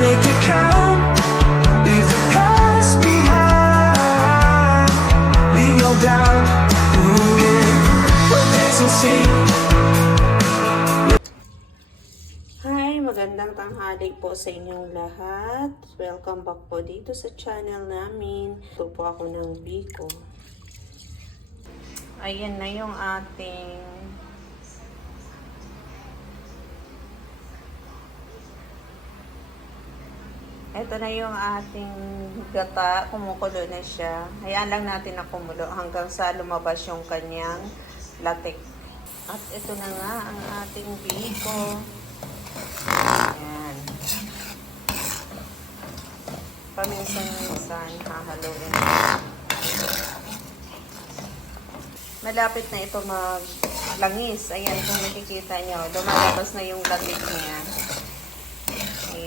Make it count. Leave the past behind. Leave your doubt. Ooh, yeah. We'll sing. Hi, magandang tanghali po sa inyong lahat. Welcome back po dito sa channel namin. Ito po ako ng Biko. Ayan na yung ating Ito na yung ating gata. Kumukulo na siya. Hayaan lang natin na kumulo hanggang sa lumabas yung kanyang latik. At ito na nga ang ating biko. Ayan. Paminsan-minsan, hahaluin. Malapit na ito maglangis. Ayan, kung nakikita nyo, lumalabas na yung latik niya.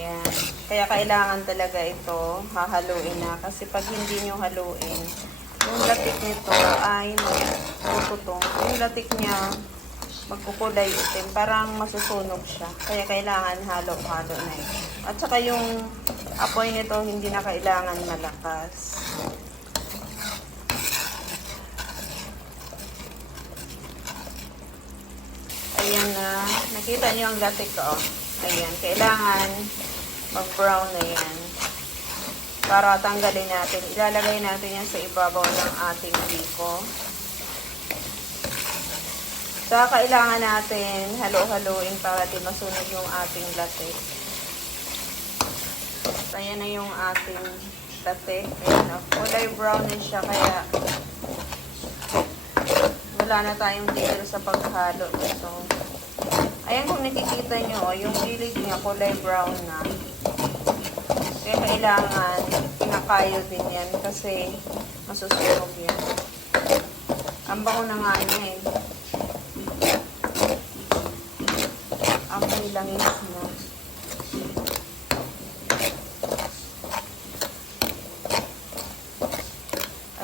Ayan. Kaya kailangan talaga ito, hahaluin na. Kasi pag hindi nyo haluin, yung latik nito ay tututong. Yung latik niya, magkukulay itim. Parang masusunog siya. Kaya kailangan halo-halo na ito. At saka yung apoy nito, hindi na kailangan malakas. Ayan na. Nakita niyo ang latik ko. oh. Ayan. Kailangan mag-brown na yan. Para tanggalin natin. Ilalagay natin yan sa ibabaw ng ating biko. Saka kailangan natin halo-haloin para di masunog yung ating latte. Ayan na yung ating latte. Ayan o. Kulay brown na siya kaya wala na tayong dito sa paghalo. So, ayan kung nakikita nyo, yung gilid niya kulay brown na. Kaya kailangan pinakayo din yan kasi masusunog yan. Ang bango na nga niya eh. Amoy langis na.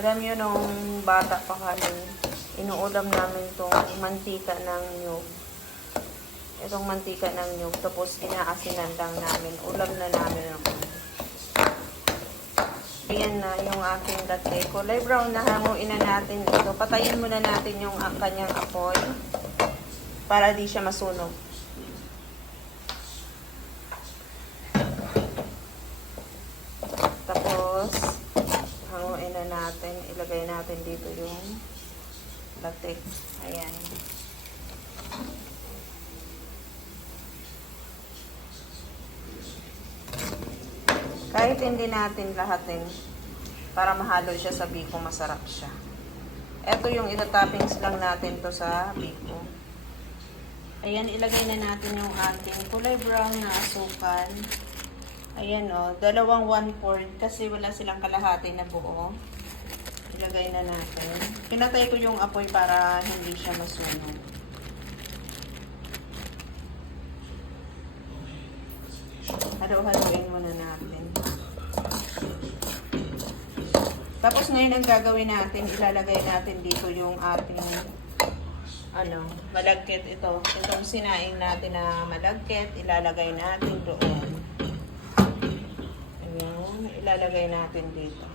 Alam nyo nung bata pa kami, inuulam namin itong mantika ng nyug. Itong mantika ng nyug, tapos inaasinan lang namin. Ulam na namin ako. Ayan na yung aking latte. Kulay brown na hanguin na natin ito. Patayin muna natin yung ah, kanyang apoy para di siya masunog. Tapos, hanguin na natin. Ilagay natin dito yung latte. Ayan. Kahit hindi natin lahatin para mahalo siya sa biko, masarap siya. Ito yung ito-toppings lang natin to sa biko. Ayan, ilagay na natin yung ating kulay brown na asukal. Ayan o, dalawang one-fourth kasi wala silang kalahati na buo. Ilagay na natin. Pinatay ko yung apoy para hindi siya masunog. Halo-haloin muna natin. Tapos ngayon ang gagawin natin, ilalagay natin dito yung ating ano, malagkit ito. Itong sinaing natin na malagkit, ilalagay natin doon. Ayan, ilalagay natin dito.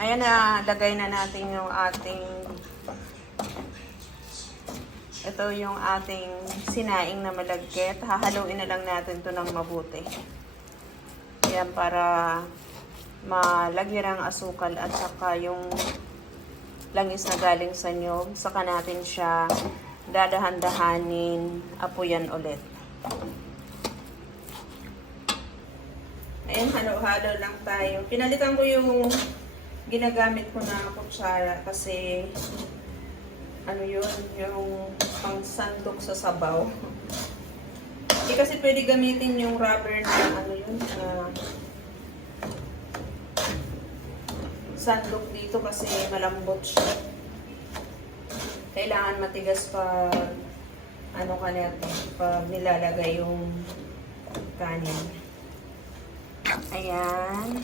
Ayan na, lagay na natin yung ating ito yung ating sinaing na malagkit. Hahaluin na lang natin to ng mabuti. Yan para malagyan ng asukal at saka yung langis na galing sa nyog. Saka natin siya dadahan-dahanin, apuyan ulit. Ayan, halo-halo lang tayo. Pinalitan ko yung ginagamit ko na kutsara kasi ano yun, yung pang sandok sa sabaw. Hindi kasi pwede gamitin yung rubber na ano yun, na sandok dito kasi malambot siya. Kailangan matigas pa ano ka natin, pag nilalagay yung kanin. Ayan.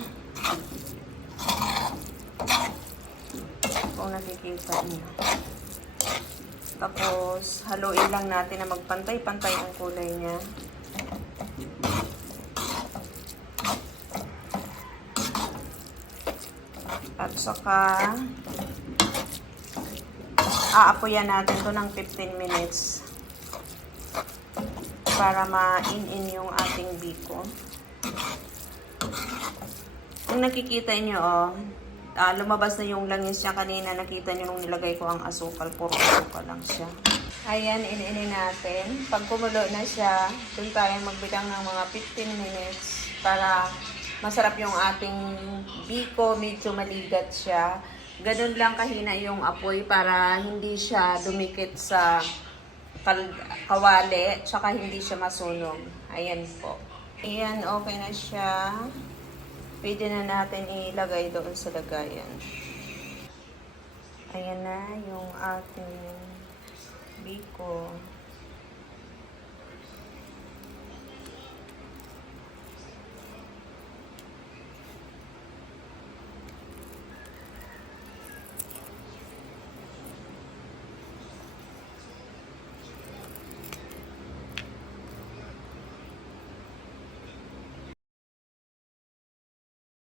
Kung nakikita niyo. Tapos, haluin lang natin na magpantay-pantay ang kulay niya. At saka, aapoyan natin to ng 15 minutes para ma-in-in yung ating biko. Kung nakikita nyo, oh, ah, lumabas na yung langis niya kanina. Nakita nyo nung nilagay ko ang asukal. Puro asukal lang siya. Ayan, in-inin natin. Pag kumulo na siya, dun tayo magbilang ng mga 15 minutes para masarap yung ating biko. Medyo maligat siya. Ganun lang kahina yung apoy para hindi siya dumikit sa kawali, tsaka hindi siya masunog. Ayan po. Ayan, okay na siya. Pwede na natin ilagay doon sa lagayan. Ayan na yung ating biko.